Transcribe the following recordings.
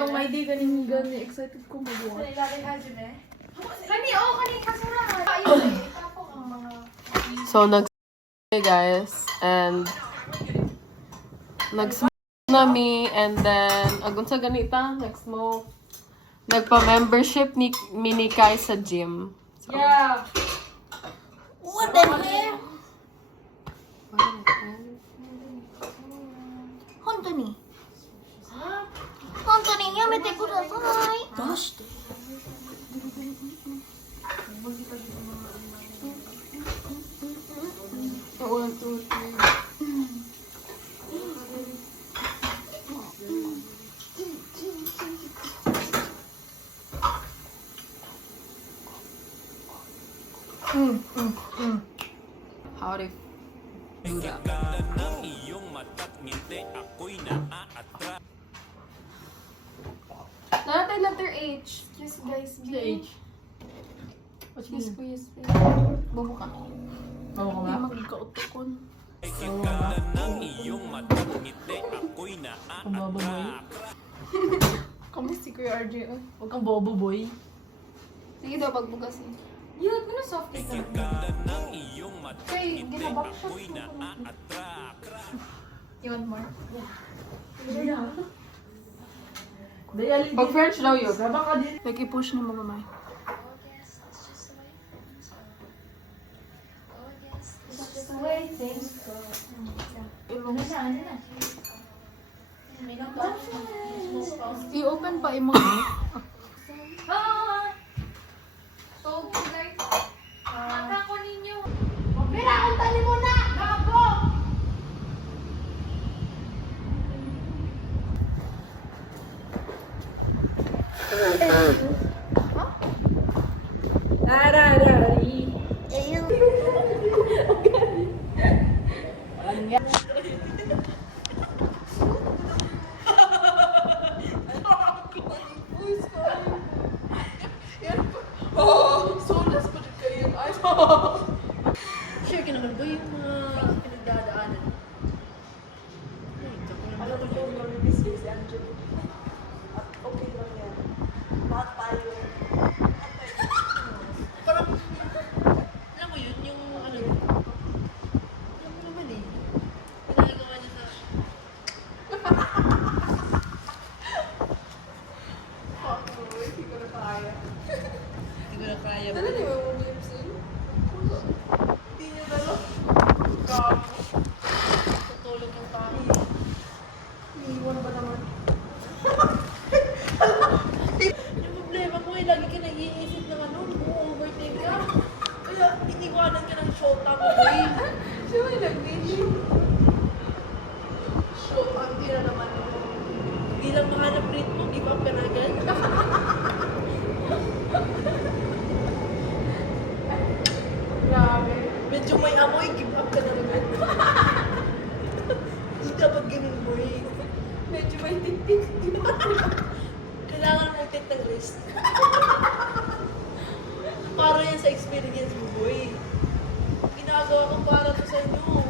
itong may di ganing gani. Excited ko mag-watch. So, guys. And, nag-smoke nami. And then, agun sa ganita, nag-smoke. Nagpa-membership ni Kai sa gym. So, Yeah. What the hell? Honto ni yamete kudasai. Doshite? One, two, three. How to do that? Natin letter H. Yes, guys. H. Yes, please. Bobo ka. Oo ka ba? Magkautukon. Ang bobo boy. Kamu si Kuya RJ. Huwag kang bobo boy. Sige daw, pagbugas niya. Yun, ano soft cake na? Kay, ginabak siya. You want more? Pag French daw yun. Nag-i-push ni mo gamay. I-open pa imo. Sure ka naman ba yung mga pinagdadaanan? Alam mo yung narinig si Angelo. At okay lang yan. Lahat tayo. Parang, alam mo yun, yung ano, alam mo naman eh, pinagawa niya sa... Fuck bro, hindi ko na kaya. Hindi ko na kaya. Ano di ba mo lips in? Hindi niya dalo. Gago. Tutulog yung tao. Iiwan ba naman? Yung problema mo eh, lagi ka nag-iisip ng ano, overthink ka. Kaya iniwanan ka ng shota mo eh. Siya may nag-video. Show, ang tira naman. Hindi lang mahanap ritmo, give up ka na agad. Grabe. Medyo may amoy, give up ka na agad. Hindi dapat ganun mo eh. Medyo may tik-tik. Kailangan mo take ng risk. Para yan sa experience mo, boy. Ginagawa ko para to sa inyo.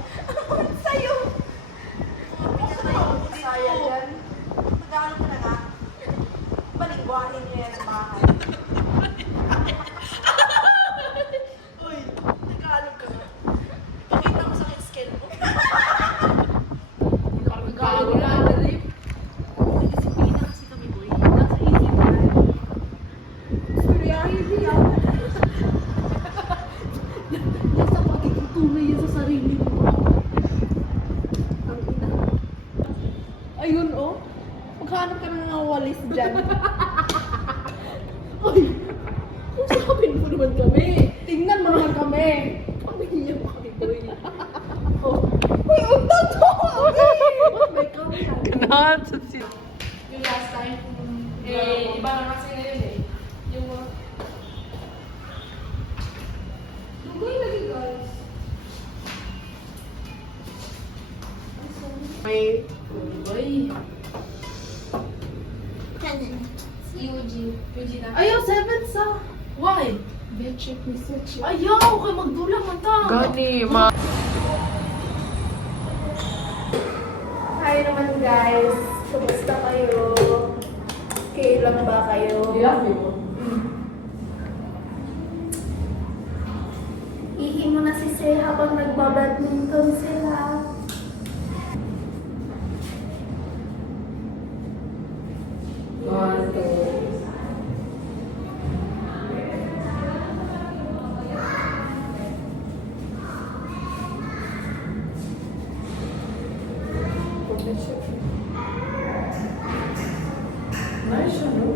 Ano sa'yo? Mga pinatayo mo dito. Saya dyan. Magkano ka na nga? Balingwahin niya yan sa bahay. Uy, nag-aalam ka na. Ipakita mo sa akin skill mo. Gago na. Disiplina kasi kami, boy. Nasa isip mo. Seryoso yan. Nasa pagiging tunay yan sa sarili mo. Ang ina. Ayun oh. Maghanap ka ng mga walis dyan. Uy, usapin mo naman kami. Tingnan mo naman kami. Pamilya mo kami, boy. Uy, undan to! Ba't may camera? Not sa si... Yung last time, iba na kasi ngayon eh. Yung Dugoy lagi guys. May... Boy. Si Eugene. Eugene na. Ayaw, 7 sa... Why? Check message. Ayaw, kay magdulang man ta. Gani, ma... Hi naman guys. Kumusta kayo? Kailan ba kayo? Ihi mo na si Sey habang nagbabadminton sila. One, two. Nice siya, no?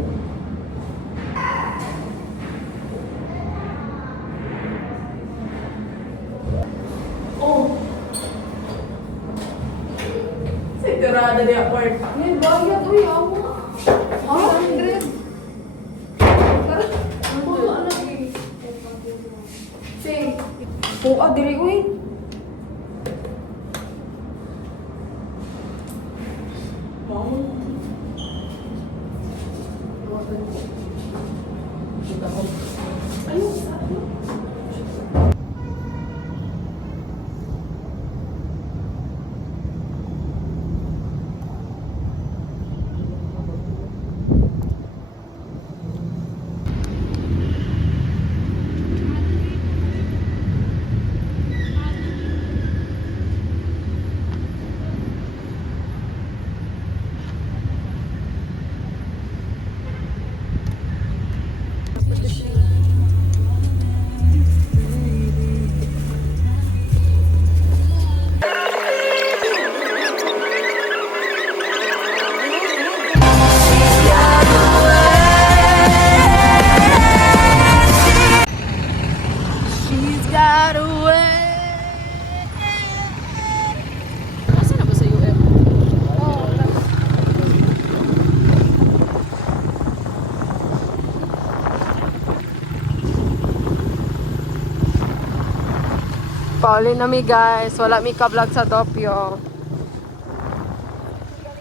Sigurado niya, Port. May bayad, uy, ako. 100. Ano ano eh? Sey. Buka diri, uy. Asa na ba sa UM? Pauli na mi guys, wala mi ka vlog sa Dopyo.